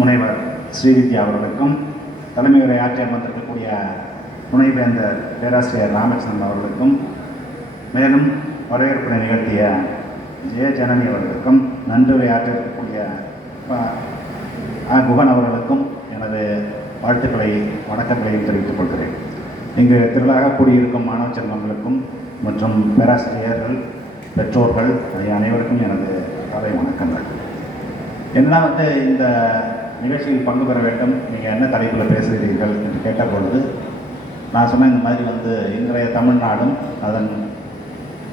முனைவர் ஸ்ரீவித்யா அவர்களுக்கும், தலைமை உரை ஆற்றி அமர்ந்திருக்கக்கூடிய துணைவேந்தர் பேராசிரியர் ராமச்சந்திரன் அவர்களுக்கும், மேலும் வரவேற்பினை நிகழ்த்திய ஜெயஜனனி அவர்களுக்கும், நன்றி உரை ஆற்றிருக்கக்கூடிய குகன் அவர்களுக்கும் எனது வாழ்த்துக்களை வணக்கங்களையும் தெரிவித்துக் கொள்கிறேன். இங்கு திரளாக கூடியிருக்கும் மாணவ செல்வங்களுக்கும் மற்றும் பேராசிரியர்கள், பெற்றோர்கள் அனைவருக்கும் எனது காலை வணக்கங்கள். என்னன்னா இந்த நிகழ்ச்சியில் பங்கு பெற வேண்டும், நீங்கள் என்ன தலைப்பில் பேசுகிறீர்கள் என்று கேட்டபொழுது நான் சொன்னேன், இந்த மாதிரி இன்றைய தமிழ்நாடும் அதன்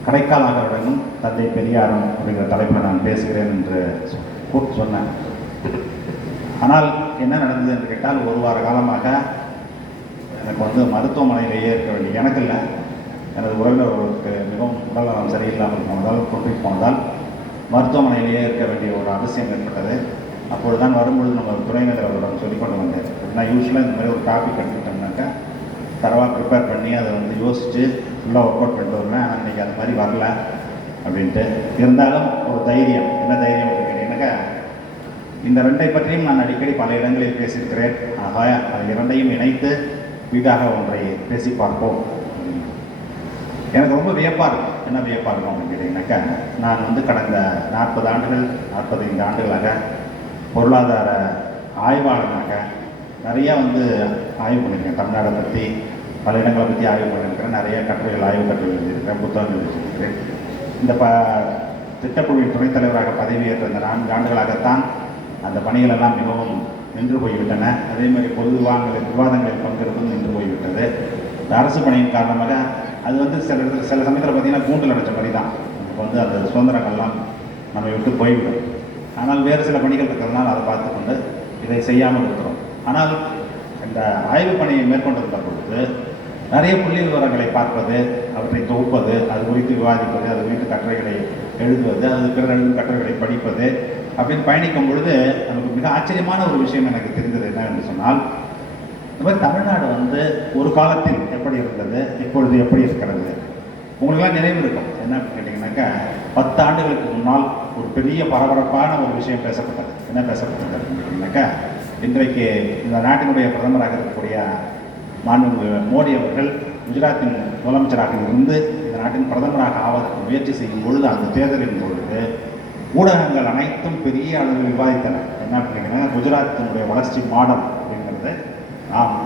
கடைக்காலாளர்களும் தந்தை பெரியாரும் அப்படிங்கிற தலைப்பில் நான் பேசுகிறேன் என்று சொன்னேன். ஆனால் என்ன நடந்தது என்று கேட்டால், ஒரு வார காலமாக எனக்கு மருத்துவமனையிலேயே இருக்க வேண்டிய, எனக்கு இல்லை, எனது உறவினர்களுக்கு மிகவும் உடல்நலம் சரியில்லாமல் போனதால், கொண்டு போனதால் மருத்துவமனையிலேயே இருக்க வேண்டிய ஒரு அவசியம் ஏற்பட்டது. அப்பொழுது தான் வரும்பொழுது நம்ம துணைவேந்தர் அவரிடம் சொல்லிக்கொண்டு வந்தேன். நான் யூஸ்வலாக இந்த மாதிரி ஒரு டாபிக் எடுத்துக்கிட்டோம்னாக்கா தரவாக ப்ரிப்பேர் பண்ணி அதை யோசித்து ஃபுல்லாக ஒர்க் அவுட் பண்ணிட்டு வருவேன். ஆனால் இன்றைக்கி அது மாதிரி வரல அப்படின்ட்டு. இருந்தாலும் ஒரு தைரியம், என்ன தைரியம் கேட்டீங்கன்னாக்கா, இந்த ரெண்டை பற்றியும் நான் அடிக்கடி பல இடங்களில் பேசியிருக்கிறேன். ஆக அது இரண்டையும் இணைத்து வீடாக ஒன்றை பேசி பார்ப்போம். எனக்கு ரொம்ப வியப்பாக இருக்கும். என்ன வியப்பாக இருக்கும் அப்படின்னு கேட்டிங்கனாக்கா, நான் கடந்த 40 ஆண்டுகள் 45 ஆண்டுகளாக பொருளாதார ஆய்வாளனாக நிறையா ஆய்வு பண்ணியிருக்கேன். தமிழ்நாடை பற்றி பல இடங்களை பற்றி ஆய்வு பண்ணியிருக்கிறேன். நிறைய கட்டுரைகள், ஆய்வு கட்டுரைகள் எழுதியிருக்கிறேன், புத்தகங்கள் எழுதியிருக்கிறேன். இந்த திட்டக்குழுவின் துணைத் தலைவராக பதவியேற்ற இந்த 4 ஆண்டுகளாகத்தான் அந்த பணிகளெல்லாம் மிகவும் நின்று போய்விட்டன. அதேமாதிரி பொது விவாதங்களில் பங்கெடுப்பது நின்று போய்விட்டது. இந்த அரசு பணியின் காரணமாக அது சில சமயத்தில் பார்த்திங்கன்னா கூண்டில் அடைச்ச மாதிரி தான். நமக்கு அந்த சுதந்திரங்கள்லாம் நம்ம விட்டு போய்விடும். ஆனால் வேறு சில பணிகள் இருக்கிறதுனால அதை பார்த்து கொண்டு இதை செய்யாமல் இருக்கிறோம். ஆனால் இந்த ஆய்வு பணியை மேற்கொண்டிருந்த பொழுது நிறைய புள்ளி விவரங்களை பார்ப்பது, அவற்றை தொகுப்பது, அது குறித்து விவாதிப்பது, அது குறித்து கட்டுரைகளை எழுதுவது, அது பிறர் எழுதும் கட்டுரைகளை படிப்பது அப்படின்னு பயணிக்கும் பொழுது நமக்கு மிக ஆச்சரியமான ஒரு விஷயம் எனக்கு தெரிந்தது. என்ன என்று சொன்னால், இந்த மாதிரி தமிழ்நாடு ஒரு காலத்தில் எப்படி இருந்தது, இப்பொழுது எப்படி இருக்கிறது. உங்களுக்கெல்லாம் நினைவு இருக்கும். என்ன கேட்டிங்கனாக்கா, 10 ஆண்டுகளுக்கு முன்னால் ஒரு பெரிய பரபரப்பான ஒரு விஷயம் பேசப்பட்டது. என்ன பேசப்பட்டது அப்படின்னு கேட்டிங்கனாக்கா, இன்றைக்கு இந்த நாட்டினுடைய பிரதமராக இருக்கக்கூடிய மாண்புமிகு மோடி அவர்கள் குஜராத்தின் முதலமைச்சராக இருந்து இந்த நாட்டின் பிரதமராக ஆவதற்கு முயற்சி செய்யும் பொழுது, அந்த தேர்தலின் பொழுது ஊடகங்கள் அனைத்தும் பெரிய அளவில் விவாதித்தன. என்ன அப்படின்னா, குஜராத்தினுடைய வளர்ச்சி மாடல் அப்படிங்கிறது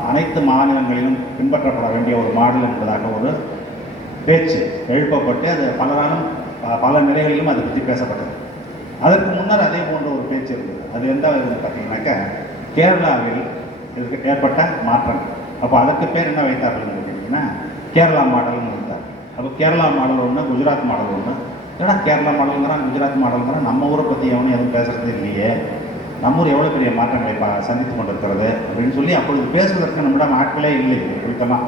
அனைத்து மாநிலங்களிலும் பின்பற்றப்பட வேண்டிய ஒரு மாடல் என்பதாக ஒரு பேச்சு எழுப்பப்பட்டு அது பலராலும் பல நிலைகளிலும் அதை பற்றி பேசப்பட்டது. அதற்கு முன்னர் அதே போன்ற ஒரு பேச்சு இருந்தது. அது எந்த பார்த்தீங்கன்னாக்கா, கேரளாவில் ஏற்பட்ட மாற்றங்கள். அப்போ அதற்கு பேர் என்ன வைத்தார்கள் கேட்டிங்கன்னா, கேரளா மாடல்னு வைத்தார். அப்போ கேரளா மாடல் ஒன்று, குஜராத் மாடல் ஒன்று. ஏன்னா கேரளா மாடலுங்கிறான், குஜராத் மாடலுங்கிறான், நம்ம ஊரை பற்றி எவனும் எதுவும் பேசுறது இல்லையே, நம்ம ஊர் எவ்வளோ பெரிய மாற்றங்களை சந்தித்து கொண்டிருக்கிறது அப்படின்னு சொல்லி அப்பொழுது பேசுவதற்கு நம்மிடம் ஆட்களே இல்லை குறித்தெல்லாம்.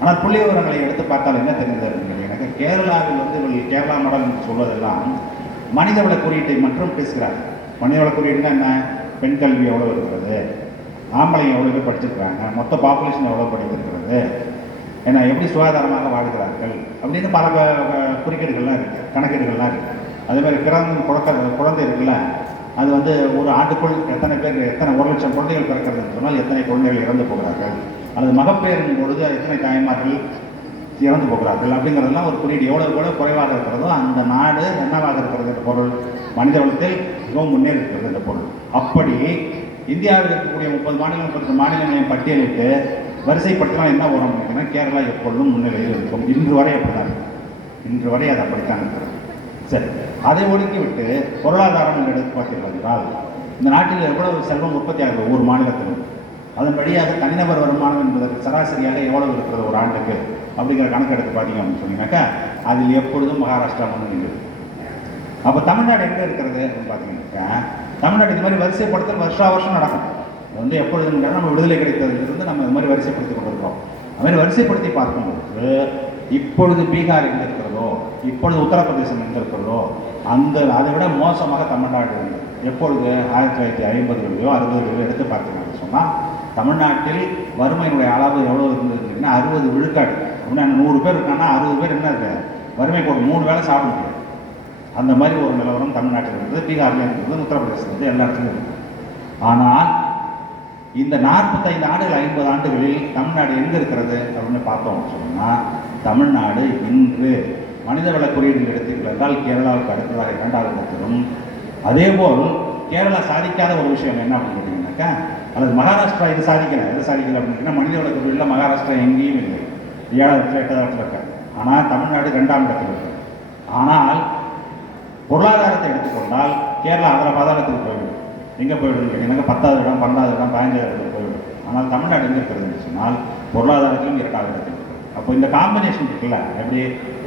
ஆனால் புள்ளி விவரங்களை எடுத்து பார்த்தால் என்ன தெரிந்தது அப்படின்னு கேட்டீங்கன்னா, கேரளாவில் இவர்கள் கேரளா மாடல் என்று சொல்வதெல்லாம் மனிதவள குறியீட்டை மட்டும் பேசுகிறார்கள். மனிதவள குறியீடுனா என்ன? பெண் கல்வி எவ்வளோ இருக்கிறது, ஆம்பளைங்க எவ்வளோ பேர் படிச்சிருக்கிறாங்க, மொத்த பாப்புலேஷன் எவ்வளோ படித்திருக்கிறது, ஏன்னா எப்படி சுகாதாரமாக வாழ்கிறார்கள் அப்படின்னு பல குறிக்கீடுகள்லாம் இருக்குது, கணக்கீடுகள்லாம் இருக்குது. அதேமாதிரி குழந்தை இருக்குல்ல, அது ஒரு ஆண்டுக்குள் எத்தனை 1 லட்சம் குழந்தைகள் பிறக்கிறதுன்னு சொன்னால் எத்தனை குழந்தைகள் இறந்து போகிறார்கள், அல்லது மகப்பேறின் பொழுது எத்தனை தாய்மார்கள் இறந்து போகிறார்கள் அப்படிங்கிறதெல்லாம் ஒரு குறியீடு. எவ்வளோ குறைவாக இருக்கிறதோ அந்த நாடு என்னவாக இருக்கிறது என்ற பொருள், மனித வளத்தில் மிகவும் முன்னேறி இருக்கிறது என்ற பொருள். அப்படி இந்தியாவில் இருக்கக்கூடிய 30 மாநிலம் 30 மாநிலங்களையும் பட்டியலிட்டு வரிசைப்படுத்தினால் என்ன வரும் அப்படின்னா, கேரளா எப்பொழுதும் முன்னிலையில் இருக்கும். இன்று வரை அப்படித்தான் இருக்கும். இன்று வரை அது அப்படித்தான் இருக்கிறது. சரி, அதை ஒதுக்கிவிட்டு பொருளாதாரம் என்று எடுத்து பார்த்தீர்கள் என்றால், இந்த நாட்டில் எவ்வளவு செல்வம் உற்பத்தி ஆகுது ஒவ்வொரு மாநிலத்திலும், அதன் வழியாக தனிநபர் வருமானம் என்பதற்கு சராசரியாக எவ்வளவு இருக்கிறது ஒரு ஆண்டுக்கு அப்படிங்கிற கணக்கு எடுத்து பார்த்தீங்க அப்படின்னு சொன்னீங்கன்னாக்கா, அதில் எப்பொழுதும் மகாராஷ்டிரா முன்னிலை. அப்போ தமிழ்நாடு எங்கே இருக்கிறது அப்படின்னு பார்த்தீங்கன்னாக்கா, தமிழ்நாடு இது மாதிரி வரிசைப்படுத்தல் வருஷம் நடக்கும். அது எப்பொழுதும் நம்ம விடுதலை கிடைத்ததிலிருந்து நம்ம இது மாதிரி வரிசைப்படுத்தி கொண்டிருக்கிறோம். அது மாதிரி வரிசைப்படுத்தி பார்க்கும்போது இப்பொழுது பீகார் எங்கே இருக்கிறதோ, இப்பொழுது உத்தரப்பிரதேசம் எங்கே இருக்கிறதோ, அதை விட மோசமாக தமிழ்நாடு இருந்தது. எப்பொழுது 1950களிலோ 60களிலோ எடுத்து பார்த்தீங்கன்னு சொன்னால், தமிழ்நாட்டில் வறுமையினுடைய அளவு எவ்வளோ இருந்ததுன்னா 60 விழுக்காடு. அப்படின்னா 100 பேர் இருக்காங்கன்னா 60 பேர் என்ன இருக்குது, வறுமை போட்டு 3 வேளை சாப்பிட முடியாது. அந்த மாதிரி ஒரு நிலவரம் தமிழ்நாட்டில் இருந்தது, பீகார்லேயும் இருந்தது, உத்தரப்பிரதேசத்தில் இருந்தது, எல்லா இடத்துலையும் இருக்குது. ஆனால் இந்த 45 ஆண்டுகள் 50 ஆண்டுகளில் தமிழ்நாடு எங்கே இருக்கிறது அப்படின்னு பார்த்தோம் சொன்னால், தமிழ்நாடு இன்று மனிதவள குறியீடுகள் எடுத்தீர்கள் என்றால் கேரளாவுக்கு அடுத்ததாக 2வது இடத்திலும், அதேபோல் கேரளா சாதிக்காத ஒரு விஷயம் என்ன அப்படின்னு கேட்டிங்கன்னாக்கா, அல்லது மகாராஷ்டிரா இது சாதிக்கலை அப்படின்னு கேட்டிங்கன்னா, மனிதவள குறியீடில் மகாராஷ்டிரா எங்கேயும் இல்லை, 7வது 8வது இடத்துல இருக்காங்க. ஆனால் தமிழ்நாடு 2ஆம் இடத்தில் இருக்கு. ஆனால் பொருளாதாரத்தை எடுத்துக்கொண்டால் கேரளா அதில் பாதாளத்துக்கு போய்விடும். எங்கே போய்விடும் கேட்டீங்கன்னா 10வது இடம் 12வது இடம் 15வது இடத்துல போய்விடும். ஆனால் தமிழ்நாடு எங்கே இருக்கிறதுன்னு சொன்னால் பொருளாதாரத்திலும் 2வது இடத்தில் இருக்குது. அப்போ இந்த காம்பினேஷன் இருக்குல்ல, எப்படி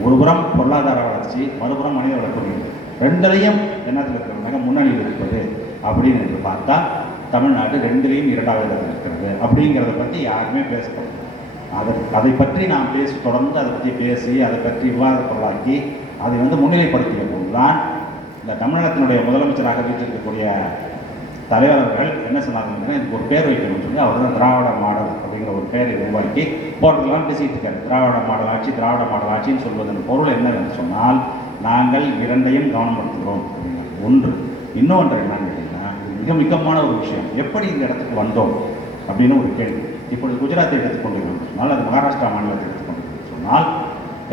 ஒரு புறம் பொருளாதார வளர்ச்சி, மறுபுறம் மனித வள குறியீடு, ரெண்டுலையும் என்னத்தில் இருக்கிறதுனாக்க முன்னணியில் இருப்பது அப்படின்னு என்று பார்த்தா தமிழ்நாடு 2லையும் 2வது இடத்தில் இருக்கிறது. அப்படிங்கிறத பற்றி யாருமே பேசப்படுது. அதை பற்றி நாம் தொடர்ந்து அதை பற்றி பேசி அதை பற்றி விவாத பொருளாக்கி அதை முன்னிலைப்படுத்திய போதுதான் இந்த தமிழகத்தினுடைய முதலமைச்சராக வீட்டிருக்கக்கூடிய தலைவர்கள் என்ன சொன்னாங்கன்னா, இதுக்கு ஒரு பேர் வைக்கணும்னு சொல்லி அவர் தான் திராவிட மாடல் அப்படிங்கிற ஒரு பேரை உருவாக்கி போகிறதுலாம் பேசிகிட்டு இருக்காரு. திராவிட மாடல் ஆட்சின்னு சொல்வதன் பொருள் என்னவென்று சொன்னால், நாங்கள் 2ஐயும் கவனப்படுத்துகிறோம் அப்படிங்கிறது ஒன்று. இன்னொன்று என்னன்னு கேட்டிங்கன்னா, மிக முக்கியமான ஒரு விஷயம், எப்படி இந்த இடத்துக்கு வந்தோம் அப்படின்னு ஒரு கேள்வி. இப்பொழுது குஜராத்தை எடுத்துக்கொண்டிருக்கோம் சொன்னால், அது மகாராஷ்டிரா மாநிலத்தை எடுத்துக்கொண்டிருக்கோம் சொன்னால்,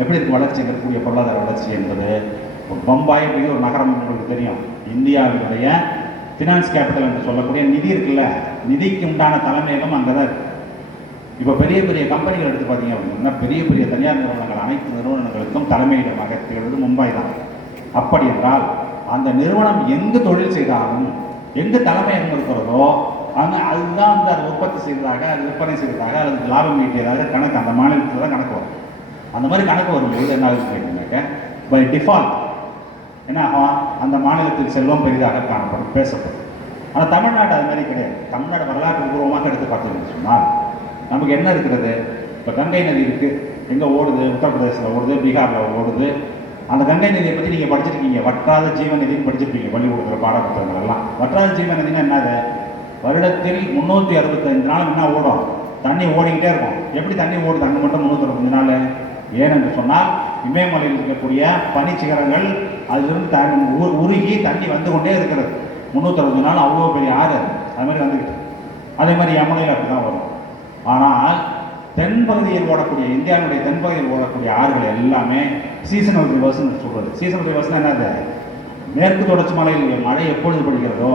எப்படி இருக்கு வளர்ச்சி, இருக்கக்கூடிய பொருளாதார வளர்ச்சி என்பது. ஒரு பம்பாய் அப்படிங்கிற ஒரு நகரம் உங்களுக்கு தெரியும், இந்தியாவினுடைய ஃபினான்ஸ் கேபிட்டல் என்று சொல்லக்கூடிய நிதி இருக்குல்ல, நிதிக்கு உண்டான தலைமையகம் அங்கே தான் இருக்குது. இப்போ பெரிய பெரிய கம்பெனிகள் எடுத்து பார்த்தீங்க அப்படின்னா, பெரிய பெரிய தனியார் நிறுவனங்கள் அனைத்து நிறுவனங்களுக்கும் தலைமையிடமாக திகழ்வது மும்பை தான். அப்படி என்றால் அந்த நிறுவனம் எங்கு தொழில் செய்தாலும் எங்கு தலைமையகம் இருக்கிறதோ அங்கே அதுதான் அது உற்பத்தி செய்வதாக, அது விற்பனை செய்வதாக, அல்லது லாபம் ஈட்டியதாக கணக்கு அந்த மாநிலத்தில் தான் கணக்கு வரும். அந்த மாதிரி கணக்கு வரும்போது என்ன ஆகுது கேட்டீங்கன்னாக்க, பை டிஃபால்ட் என்ன ஆகும், அந்த மாநிலத்தில் செல்வம் பெரிதாக காணப்படும், பேசப்படும். ஆனால் தமிழ்நாடு அது மாதிரி கிடையாது. தமிழ்நாடு வரலாற்று பூர்வமாக எடுத்து பார்த்தீங்கன்னு சொன்னால் நமக்கு என்ன இருக்கிறது, இப்போ கங்கை நதி இருக்குது, எங்கே ஓடுது, உத்தரப்பிரதேசத்தில் ஓடுது, பீகாரில் ஓடுது. அந்த கங்கை நதியை பற்றி நீங்கள் படிச்சிருக்கீங்க, வற்றாத ஜீவநதின்னு படிச்சிருப்பீங்க பள்ளி கொடுக்குற பாடப்புத்தகங்கள் எல்லாம். வற்றாத ஜீவநதினா என்னது, வருடத்தில் 365 நாள் என்ன ஓடும், தண்ணி ஓடிக்கிட்டே இருக்கும். எப்படி தண்ணி ஓடுது அங்கே மட்டும் 365 நாள்? ஏனென்று சொன்னால் இமயமலையில் இருக்கக்கூடிய பனிச்சிகரங்கள் அதிலிருந்து உருகி தண்ணி வந்து கொண்டே இருக்கிறது. 365 நாள் அவ்வளோ பெரிய ஆறு அது மாதிரி வந்துக்கிட்டு. அதே மாதிரி யமுனையில் அப்படி தான் வரும். ஆனால் தென்பகுதியில் ஓடக்கூடிய, இந்தியாவுடைய தென்பகுதியில் ஓடக்கூடிய ஆறுகள் எல்லாமே சீசனல் ரிவர்ஸ்ன்னு சொல்கிறது. சீசனல் ரிவர்ஸ்னால் என்னது, மேற்கு தொடர்ச்சி மலையில் மழை எப்பொழுது படுகிறதோ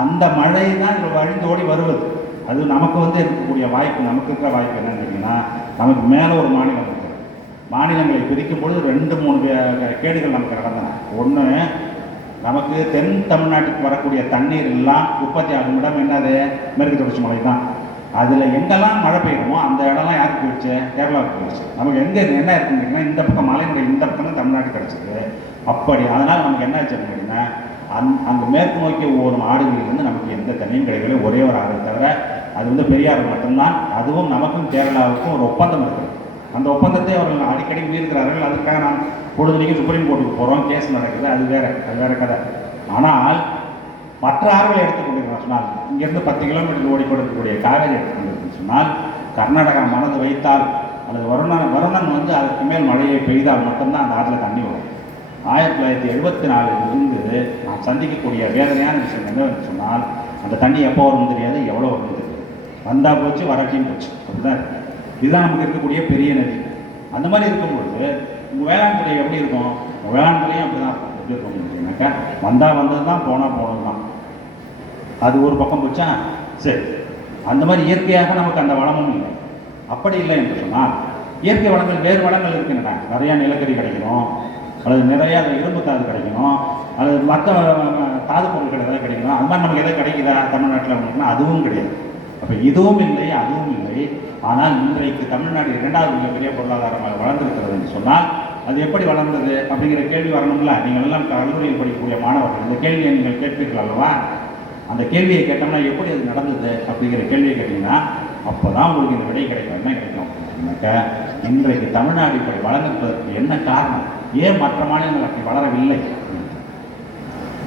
அந்த மழை தான் வழிந்தோடி வருவது. அது நமக்கு இருக்கக்கூடிய வாய்ப்பு, நமக்கு இருக்கிற வாய்ப்பு என்னன்னு கேட்டிங்கன்னா, நமக்கு மேலே ஒரு மாநிலம் இருக்குது. மாநிலங்களை பிரிக்கும் பொழுது 2-3 கேடுகள் நமக்கு நடந்தன. ஒன்று, நமக்கு தென் தமிழ்நாட்டுக்கு வரக்கூடிய தண்ணீர் எல்லாம் உற்பத்தி ஆகும் இடம் என்னது, மேற்கு தொடர்ச்சி மலை தான். அதில் எங்கெல்லாம் மழை பெய்யுமோ அந்த இடம்லாம் யாருக்கு போயிடுச்சு, கேரளாவுக்கு போயிடுச்சு. நமக்கு எங்கே என்ன இருக்குன்னு கேட்டிங்கன்னா, இந்த பக்கம் மலையினுடைய இந்த பக்கம் தான் தமிழ்நாட்டுக்கு கிடச்சிது. அப்படி அதனால் நமக்கு என்ன ஆச்சு அப்படின்னா, அந்த மேற்கு நோக்கி ஒவ்வொரு ஆடுகளிலிருந்து நமக்கு எந்த தண்ணியும் கிடைக்கல. ஒரே ஒரு ஆறு தவிர அது பெரியாறு மட்டும்தான். அதுவும் நமக்கும் கேரளாவுக்கும் ஒரு ஒப்பந்தம் இருக்குது. அந்த ஒப்பந்தத்தை அவர்கள் அடிக்கடி மீறுகிறார்கள். அதுக்காக நான் பொழுதுனைக்கும் சுப்ரீம் கோர்ட்டுக்கு போகிறோம், கேஸ் நடக்குது, அது வேற கதை. ஆனால் மற்ற ஆறுகளை எடுத்துக்கொண்டிருக்கோம் சொன்னால், இங்கேருந்து 10 கிலோமீட்டர் ஓடிக்கொண்டிருக்கக்கூடிய காவேரி எடுத்துக்கொண்டிருக்குன்னு சொன்னால், கர்நாடகா மனது வைத்தால் அல்லது வருணன் அதற்கு மேல் மழையை பெய்தால் மட்டும்தான் அந்த ஆற்றில் தண்ணி வரும். 1974 நாம் சந்திக்கக்கூடிய வேதனையான விஷயம் என்னவென்று சொன்னால், அந்த தண்ணி எப்போ வரும்னு தெரியாது, எவ்வளோ வரும்னு தெரியாது. வந்தால் போச்சு, வரட்டியும் போச்சு. அப்படிதான் இருக்குது. இதுதான் நமக்கு இருக்கக்கூடிய பெரிய நதி. அந்த மாதிரி இருக்கும்பொழுது உங்கள் வேளாண் துறை எப்படி இருக்கும், வேளாண் துறையும் அப்படி தான் இருக்கும். எப்படி இருக்கும் அப்படின்னாக்கா, வந்தால் வந்தது தான், போனால் போனது தான். அது ஒரு பக்கம் போச்சா சரி. அந்த மாதிரி இயற்கையாக நமக்கு அந்த வளமும் இல்லை. அப்படி இல்லை என்று சொன்னால், இயற்கை வளங்கள் வேறு வளங்கள் இருக்கின்றன. நிறையா நிலக்கரி கிடைக்கணும், அல்லது நிறையா இரும்பு தாது கிடைக்கணும், அல்லது மற்ற தாது பொருட்கள் எதாவது கிடைக்கணும். அது மாதிரி நமக்கு எதாவது கிடைக்குதா தமிழ்நாட்டில் அப்படின்னா அதுவும் கிடையாது. அப்போ இதுவும் இல்லை, அதுவும் இல்லை. ஆனால் இன்றைக்கு தமிழ்நாடு 2வது மிகப்பெரிய பொருளாதாரமாக வளர்ந்திருக்கிறது என்று சொன்னால், அது எப்படி வளர்ந்தது அப்படிங்கிற கேள்வி வரணும்ல. நீங்கள் எல்லாம் கல்லூரியில் படிக்கக்கூடிய மாணவர்கள் இந்த கேள்வியை நீங்கள் கேட்பீர்கள் அல்லவா? அந்த கேள்வியை கேட்டோம்னா எப்படி அது நடந்தது அப்படிங்கிற கேள்வியை கேட்டிங்கன்னா அப்போ தான் உங்களுக்கு இந்த விடை கிடைக்கும். என்ன கிடைக்கும் அப்படின்னாக்கா, இன்றைக்கு தமிழ்நாடு இப்படி வளர்ந்திருப்பதற்கு என்ன காரணம், ஏன் மற்ற மாநிலங்கள் அப்படி வளரவில்லை,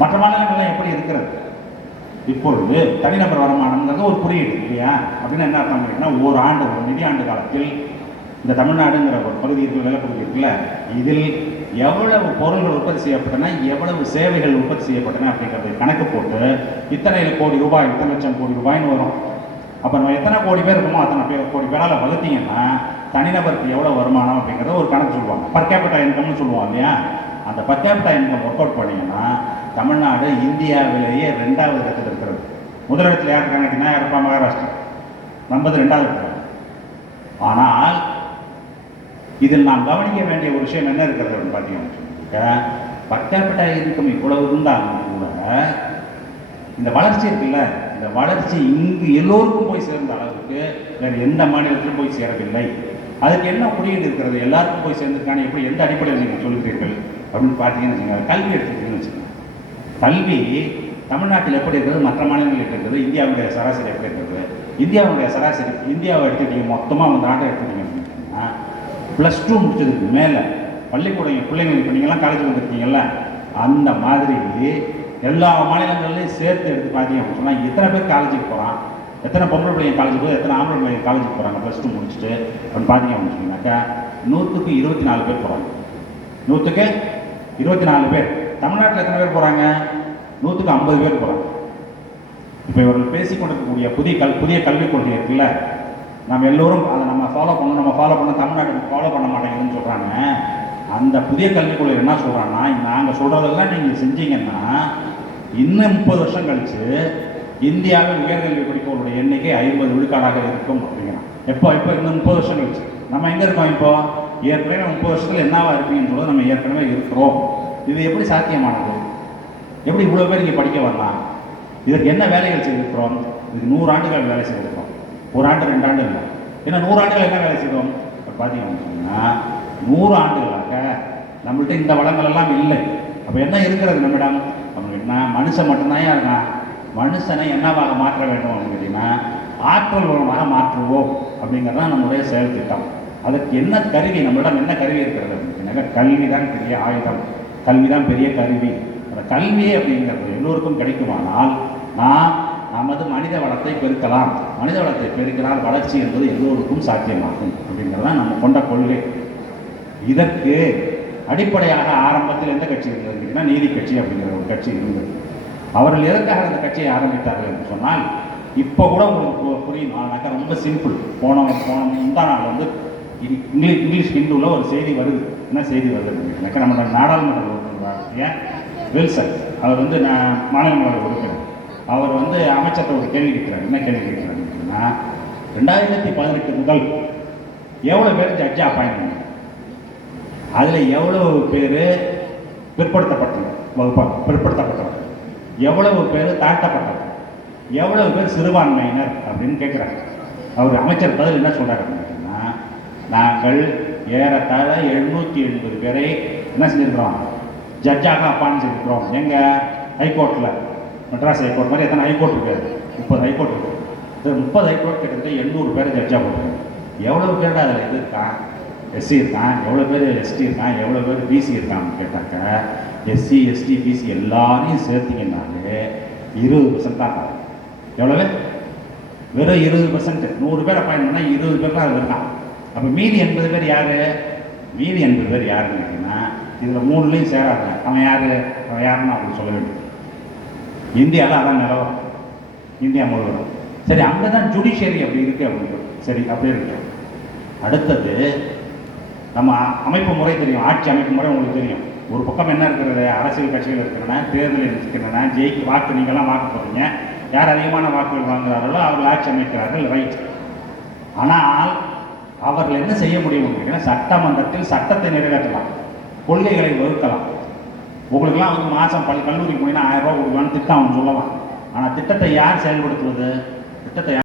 மற்ற மாநிலங்கள்லாம் எப்படி இருக்கிறது. இப்பொழுது தனிநபர் வருமானம்ங்கிறது ஒரு குறியீடு இல்லையா? அப்படின்னு என்ன அர்த்தம் பண்ணிங்கன்னா, ஒரு நிதியாண்டு காலத்தில் இந்த தமிழ்நாடுங்கிற ஒரு பகுதி இருக்கிற வேலைப்பகுதி இருக்குல்ல, இதில் எவ்வளவு பொருள்கள் உற்பத்தி செய்யப்பட்டன, எவ்வளவு சேவைகள் உற்பத்தி செய்யப்பட்டன அப்படிங்கிறத கணக்கு போட்டு இத்தனை கோடி ரூபாய், இத்தனை லட்சம் கோடி ரூபாய்னு வரும். அப்போ நம்ம எத்தனை கோடி பேர் இருக்குமோ அத்தனை கோடி பேரால் வகுத்தீங்கன்னா தனிநபருக்கு எவ்வளோ வருமானம் அப்படிங்கிறத ஒரு கணக்கு சொல்லுவாங்க. பர் கேபிட்டா இன்கம்னு சொல்லுவாங்க இல்லையா? அந்த per capita income work out பண்ணிங்கன்னா தமிழ்நாடு இந்தியாவிலேயே 2வது இடத்துல இருக்கிறது. முதலிடத்தில் யார் இருக்காங்கன்னா யாருப்பா? மகாராஷ்டிரா. நம்மது 2வது இடத்துல. ஆனால் இதில் நாம் கவனிக்க வேண்டிய ஒரு விஷயம் என்ன இருக்கிறது அப்படின்னு பார்த்தீங்கன்னா, பர் கேபிட்டா இன்கம் இவ்வளவு இருந்தாலும் கூட இந்த வளர்ச்சி இருக்குல்ல, இந்த வளர்ச்சி இங்கு எல்லோருக்கும் போய் சேர்ந்த அளவுக்கு வேறு எந்த மாநிலத்திலும் போய் சேரவில்லை. அதுக்கு என்ன குறியீடு இருக்கிறது? எல்லாருக்கும் போய் சேர்ந்துருக்கான எப்படி, எந்த அடிப்படையில் நீங்கள் சொல்கிறீர்கள் அப்படின்னு பார்த்தீங்கன்னு வச்சுக்கோங்க. கல்வி எடுத்துக்கிட்டீங்கன்னு வச்சுக்கோங்க. கல்வி தமிழ்நாட்டில் எப்படி இருக்கிறது, மற்ற மாநிலங்கள் எப்படி இருக்கிறது, இந்தியாவுடைய சராசரி எப்படி இருக்கிறது? இந்தியாவுடைய சராசரி, இந்தியாவை எடுத்துக்கிட்டீங்க மொத்தமாக அந்த நாட்டை எடுத்துக்கிட்டீங்க அப்படின்னா +2 முடிச்சதுக்கு மேலே பள்ளிக்கூடம் பிள்ளைங்கள், இப்போ நீங்கள்லாம் காலேஜ் வந்துருக்கீங்கல்ல, அந்த மாதிரி எல்லா மாநிலங்கள்லையும் சேர்த்து எடுத்து பார்த்தீங்க அப்படின்னு சொன்னால் எத்தனை பேர் காலேஜுக்கு போகிறான், எத்தனை பொம்பளை பிள்ளைங்க காலேஜுக்கு போகுது, எத்தனை ஆம்பளை பிள்ளைங்க காலேஜுக்கு போகிறாங்க +2 முடிச்சுட்டு அப்படின்னு பார்த்தீங்க அப்படின்னு சொன்னாக்கா 100க்கு 24 பேர் போகிறாங்க. 100க்கு 24 பேர். தமிழ்நாட்டில் எத்தனை பேர் போகிறாங்க? 100க்கு 50 பேர் போகிறாங்க. இப்போ இவர்கள் பேசிக்கொண்டிருக்கக்கூடிய புதிய கல்விக் கொள்கை இருக்குல்ல, நம்ம எல்லோரும் அதை நம்ம ஃபாலோ பண்ண தமிழ்நாட்டுக்கு ஃபாலோ பண்ண மாட்டேங்குதுன்னு சொல்கிறாங்க. அந்த புதிய கல்விக் கொள்கை என்ன சொல்கிறாங்கன்னா, நாங்கள் சொல்கிறதெல்லாம் நீங்கள் செஞ்சீங்கன்னா இன்னும் 30 வருஷம் கழித்து இந்தியாவில் உயர்கல்வி படிப்பவர்களுடைய எண்ணிக்கை 50 விழுக்காடாக இருக்கும் அப்படிங்கிறான். இப்போ இன்னும் 30 வருஷம் கழிச்சு நம்ம எங்கே இருக்கோம்? இப்போ ஏற்கனவே 30 வருஷத்தில் என்னவா இருப்பீங்கன்னு சொல்கிறது நம்ம ஏற்கனவே இருக்கிறோம். இது எப்படி சாத்தியமானது? எப்படி இவ்வளோ பேர் இங்கே படிக்க வரலாம்? இதற்கு என்ன வேலைகள் செய்திருக்கிறோம்? இதுக்கு 100 ஆண்டுகள் வேலை செய்திருக்கிறோம். 1 ஆண்டு 2 ஆண்டு இல்லை. ஏன்னா 100 ஆண்டுகள் என்ன வேலை செய்தோம்? இப்போ பார்த்தீங்கன்னா 100 ஆண்டுகளாக நம்மள்கிட்ட இந்த வளங்கள் எல்லாம் இல்லை. அப்போ என்ன இருக்கிறது நம்மிடம்? நம்ம என்ன மனுஷன் மட்டும்தான் இருக்கான். மனுஷனை என்னவாக மாற்ற வேண்டும் அப்படின்னு கேட்டிங்கன்னா ஆற்றல் வளமாக மாற்றுவோம் அப்படிங்கிறதான் நம்முடைய செயல் திட்டம். அதற்கு என்ன கருவி, நம்மளிடம் என்ன கருவி இருக்கிறது அப்படின்னா கல்வி தான் பெரிய ஆயுதம், கல்வி தான் பெரிய கருவி. அந்த கல்வியே அப்படிங்கிறது எல்லோருக்கும் கிடைக்குமானால் நாம் நமது மனித வளத்தை பெருக்கலாம். மனித வளத்தை பெருக்கினால் வளர்ச்சி என்பது எல்லோருக்கும் சாத்தியமாகும் அப்படிங்கிறதான் நம்ம கொண்ட கொள்கை. இதற்கு அடிப்படையாக ஆரம்பத்தில் எந்த கட்சி இருந்தது அப்படின்னா நீதி கட்சி அப்படிங்கிற ஒரு கட்சி இருந்தது. அவர்கள் எதற்காக அந்த கட்சியை ஆரம்பித்தார்கள் என்று சொன்னால், இப்போ கூட உங்களுக்கு புரியும். ஆனாக்கா ரொம்ப சிம்பிள். போன முந்தா நாள் வந்து இங்கிலீஷ் ஹிந்துவில் ஒரு செய்தி வருது. என்ன செய்தி வருது அப்படின்னாக்கா, நம்ம நாடாளுமன்ற உறுப்பினர் வில்சன் அவர் வந்து மாநிலங்களவை உறுப்பினர், அவர் வந்து அமைச்சர்கிட்ட ஒரு கேள்வி கேட்கிறார். என்ன கேள்வி கேட்கிறார் அப்படின்னா, 2018 முதல் எவ்வளோ பேர் ஜட்ஜை அப்பாயின்ட் பண்ணாங்க, அதில் எவ்வளோ பேர் பிற்படுத்தப்பட்டவர், எவ்வளவு பேர் தாழ்த்தப்பட்டவர், எவ்வளவு பேர் சிறுபான்மையினர் அப்படின்னு கேட்குறாங்க. அவர் அமைச்சர் பதில் என்ன சொல்கிறார் அப்படின்னா, நாங்கள் ஏறத்தாழ 780 பேரை என்ன செஞ்சுருக்கிறோம், ஜட்ஜாக அப்பாயின்ட் செய்திருக்கிறோம். எங்கள் ஹைகோர்ட்டில், மெட்ராஸ் ஹைகோர்ட் மாதிரி எத்தனை ஹைகோர்ட் இருக்குது? 30 ஹைகோர்ட் இருக்குது. 30 ஹைகோர்ட் கிட்டத்தட்ட 800 பேர் ஜட்ஜாக போட்டுருக்காங்க. எவ்வளோ பேர் அதில் இது இருக்கான், எஸ்சி இருக்கான், எவ்வளோ பேர் எஸ்டி இருக்கான், எவ்வளோ பேர் பிசி இருக்கான்னு கேட்டாக்க, எஸ்சி எஸ்டி பிசி எல்லாரையும் சேர்த்திங்கன்னாலே 20% தான். எவ்வளவு? வெறும் 20%. 100 பேர் அப்பாயின்ட் பண்ணால் 20 பேர் தான் அதில் இருக்கான். அப்போ மீதி 80 பேர் யார்? மீதி 80 பேர் யாருன்னு கேட்டிங்கன்னா இதில் 3லையும் சேராங்க. அவன் யாருன்னு அப்படின்னு சொல்ல வேண்டும். இந்தியாவில் அதான் நிலவரம், இந்தியா முழுவதும். சரி, அங்கே தான் ஜுடிஷியரி அப்படி இருக்குது அப்படின்னு. சரி, அப்படியே இருக்கு. அடுத்தது நம்ம அமைப்பு முறை தெரியும், ஆட்சி அமைப்பு முறை உங்களுக்கு தெரியும். ஒரு பக்கம் என்ன இருக்கிறது, அரசியல் கட்சிகள் இருக்கின்றன, தேர்தலில் இருக்கின்றன, வாக்கு நீங்கள்லாம் வாக்கு போடுறீங்க, யார் அதிகமான வாக்குகள் வாங்குகிறார்களோ அவர்கள் ஆட்சி அமைக்கிறார்கள், ரைட். ஆனால் அவர்கள் என்ன செய்ய முடியும் அப்படின்னா, சட்டமன்றத்தில் சட்டத்தை நிறைவேற்றலாம், கொள்கைகளை வகுக்கலாம். உங்களுக்கெல்லாம் வந்து மாதம் கல்லூரிக்கு போனீங்கன்னா 1000 ரூபா கொடுக்கலான்னு திட்டம் அவன் சொல்லலாம். ஆனால் திட்டத்தை யார் செயல்படுத்துவது? திட்டத்தை